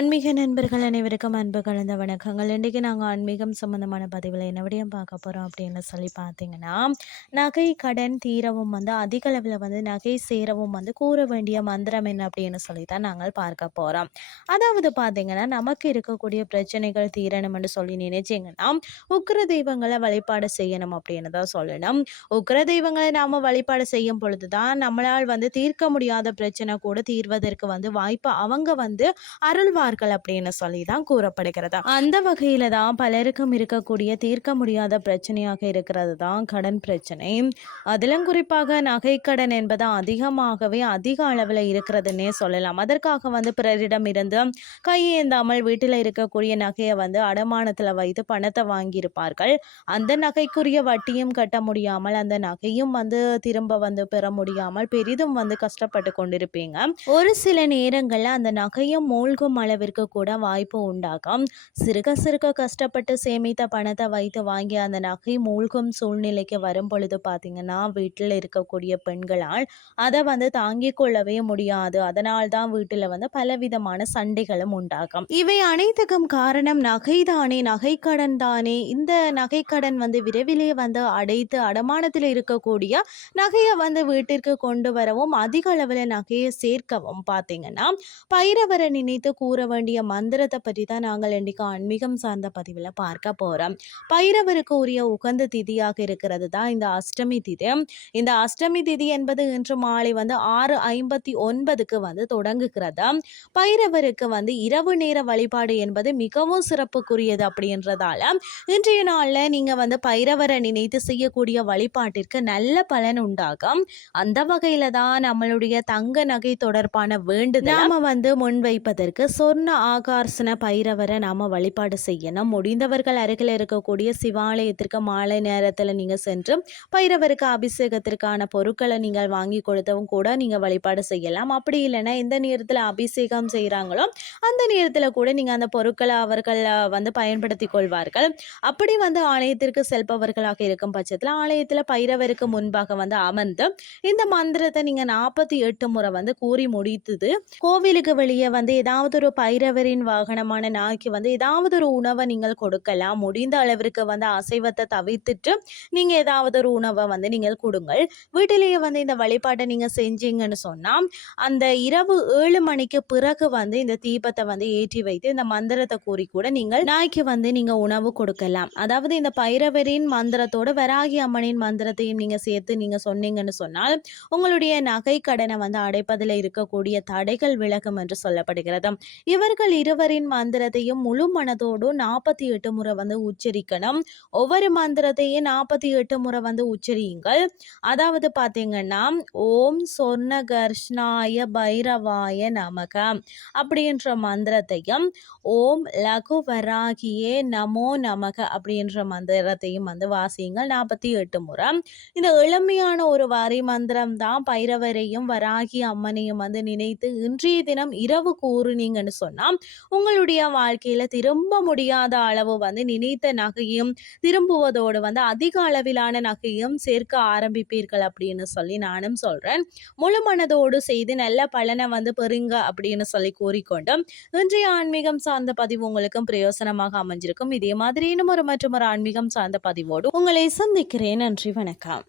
ஆன்மீக நண்பர்கள் அனைவருக்கும் அன்பு கலந்த வணக்கங்கள். இன்றைக்கி நாங்கள் ஆன்மீகம் சம்மந்தமான பதிவில் என்ன பார்க்க போகிறோம் அப்படின்னு சொல்லி பார்த்தீங்கன்னா நகை கடன் தீரவும் வந்து அதிக அளவில் வந்து நகை சேரவும் வந்து கூற வேண்டிய மந்திரம் என்ன அப்படின்னு சொல்லி தான் நாங்கள் பார்க்க போகிறோம் அதாவது பார்த்தீங்கன்னா நமக்கு இருக்கக்கூடிய பிரச்சனைகள் தீரணும்னு சொல்லி நினைச்சிங்கன்னா உக்கிர தெய்வங்களை வழிபாடு செய்யணும் அப்படின்னு தான் சொல்லணும். உக்கிர தெய்வங்களை நாம் வழிபாடு செய்யும் பொழுது தான் நம்மளால் வந்து தீர்க்க முடியாத பிரச்சனை கூட தீர்வதற்கு வந்து வாய்ப்பு அவங்க வந்து அருள்வார்கள் அப்படின்னு சொல்லி தான் கூறப்படுகிறது? அந்த வகையில தான் பலருக்கும் இருக்கக்கூடிய தீர்க்க முடியாத பிரச்சனையாக இருக்கிறது தான் கடன் பிரச்சனை. அதிலும் குறிப்பாக நகைக்கடன் என்பது அதிகமாகவே அதிக அளவில் இருக்கிறதுன்னே சொல்லலாம். அதற்காக வந்து பிறரிடம் இருந்து கையேந்தாமல் வீட்டில் இருக்கக்கூடிய நகையை வந்து அடமானத்தில் வைத்து பணத்தை வாங்கியிருப்பார்கள். அந்த நகைக்குரிய வட்டியும் கட்ட முடியாமல் அந்த நகையும் வந்து திரும்ப வந்து பெற முடியாமல் பெரிதும் வந்து கஷ்டப்பட்டு கொண்டிருப்பீங்க. ஒரு சில நேரங்களில் அந்த நகையும் மூழ்கும் செலவிற்கு கூட வாய்ப்பு உண்டாகும். சிறுக சிறுக கஷ்டப்பட்டு சேமித்த பணத்தை வைத்து வாங்கி அந்த நகை மூழ்கும் சூழ்நிலைக்கு வரும் பொழுது பார்த்தீங்கன்னா வீட்டில் இருக்கக்கூடிய பெண்களால் அதை வந்து தாங்கிக் கொள்ளவே முடியாது. அதனால் தான் வீட்டில் வந்து பலவிதமான சண்டைகளும் உண்டாகும். இவை அனைத்துக்கும் காரணம் நகைதானே நகைக்கடன் தானே. இந்த நகைக்கடன் வந்து விரைவிலே வந்து அடைத்து அடமானத்தில் இருக்கக்கூடிய நகையை வந்து வீட்டிற்கு கொண்டு வரவும் அதிக அளவில் நகையை சேர்க்கவும் பார்த்தீங்கன்னா பைரவரை நினைத்து கூற வேண்டிய மந்திரத்தை பற்றி தான் நாங்கள் இன்றைக்கு ஆன்மீகம் சார்ந்த பதிவில் பார்க்க போகிறோம் பைரவருக்கு உரிய உகந்த திதியாக இருக்கிறது தான் இந்த அஷ்டமி திதி. இந்த அஷ்டமி திதி என்பது இன்று மாலை வந்து ஆறு ஐம்பத்தி ஒன்பதுக்கு வந்து தொடங்குகிறது. பைரவருக்கு வந்து இரவு நேர வழிபாடு என்பது மிகவும் சிறப்புக்குரியது அப்படின்றதால இன்றைய நாளில் நீங்கள் வந்து பைரவரை நினைத்து செய்யக்கூடிய வழிபாட்டிற்கு நல்ல பலன் உண்டாகும். அந்த வகையில் தான் நம்மளுடைய தங்க நகை தொடர்பான வேண்டுதல் நாம வந்து முன்வைப்பதற்கு சொர்ண ஆகார்சன பைரவரை நாம் வழிபாடு செய்யணும். முடிந்தவர்கள் அருகில் இருக்கக்கூடிய சிவாலயத்திற்கு மாலை நேரத்தில் நீங்கள் சென்று பைரவருக்கு அபிஷேகத்திற்கான பொருட்களை நீங்கள் வாங்கி கொடுத்தவும் கூட நீங்கள் வழிபாடு செய்யலாம். அப்படி இல்லைன்னா எந்த நேரத்தில் அபிஷேகம் செய்கிறாங்களோ அந்த நேரத்தில் கூட நீங்கள் அந்த பொருட்களை அவர்கள் வந்து பயன்படுத்தி கொள்வார்கள். அப்படி வந்து ஆலயத்திற்கு செல்பவர்களாக இருக்கும் பட்சத்தில் ஆலயத்தில் பைரவருக்கு முன்பாக வந்து அமர்ந்து இந்த மந்திரத்தை நீங்கள் நாற்பத்தி எட்டு முறை வந்து கூறி முடித்தது. கோவிலுக்கு வெளியே வந்து ஏதாவது ஒரு பைரவரின் வாகனமான நாய்க்கு வந்து ஏதாவது ஒரு உணவை நீங்கள் கொடுக்கலாம். முடிந்த அளவிற்கு வந்து அசைவத்தை தவிர்த்துட்டு நீங்கள் ஏதாவது ஒரு உணவை வந்து நீங்கள் கொடுங்கள். வீட்டிலேயே வந்து இந்த வழிபாட்டை நீங்கள் செஞ்சீங்கன்னு சொன்னால் அந்த இரவு ஏழு மணிக்கு பிறகு வந்து இந்த தீபத்தை வந்து ஏற்றி வைத்து இந்த மந்திரத்தை கூறி கூட நீங்கள் நாய்க்கு வந்து நீங்கள் உணவு கொடுக்கலாம். அதாவது இந்த பைரவரின் மந்திரத்தோட வராகி அம்மனின் மந்திரத்தையும் நீங்கள் சேர்த்து நீங்கள் சொன்னீங்கன்னு சொன்னால் உங்களுடைய நகை கடனை வந்து அடைப்பதில் இருக்கக்கூடிய தடைகள் விலகும் என்று சொல்லப்படுகிறது. இவர்கள் இருவரின் மந்திரத்தையும் முழு மனதோடு நாற்பத்தி எட்டு முறை வந்து உச்சரிக்கணும். ஒவ்வொரு மந்திரத்தையும் நாற்பத்தி எட்டு முறை வந்து உச்சரியுங்கள். அதாவது பார்த்தீங்கன்னா ஓம் சொர்ணகர்ஷ்ணாய பைரவாய நமக அப்படின்ற மந்திரத்தையும் ஓம் லகுவராகியே நமோ நமக அப்படின்ற மந்திரத்தையும் வந்து வாசியுங்கள். நாற்பத்தி எட்டு முறை. இந்த எளிமையான ஒரு வரி மந்திரம் தான் பைரவரையும் வராகி அம்மனையும் வந்து நினைத்து இன்றைய தினம் இரவு கூறுனீங்கன்னு சொன்னால் உங்களுடைய வாழ்க்கையில் திரும்ப முடியாத அளவு வந்து நினைத்த நகையும் திரும்புவதோடு வந்து அதிக அளவிலான நகையும் சேர்க்க ஆரம்பிப்பீர்கள் அப்படின்னு சொல்லி நானும் சொல்கிறேன் முழு மனதோடு செய்து நல்ல பலனை வந்து பெறுங்க அப்படின்னு சொல்லி கூறிக்கொண்டு இன்றைய ஆன்மீகம் சார்ந்த பதிவு உங்களுக்கும் பிரயோசனமாக அமைஞ்சிருக்கும். இதே மாதிரி இன்னும் ஒரு மற்றும் ஒரு ஆன்மீகம் சார்ந்த பதிவோடு உங்களை சந்திக்கிறேன். நன்றி வணக்கம்.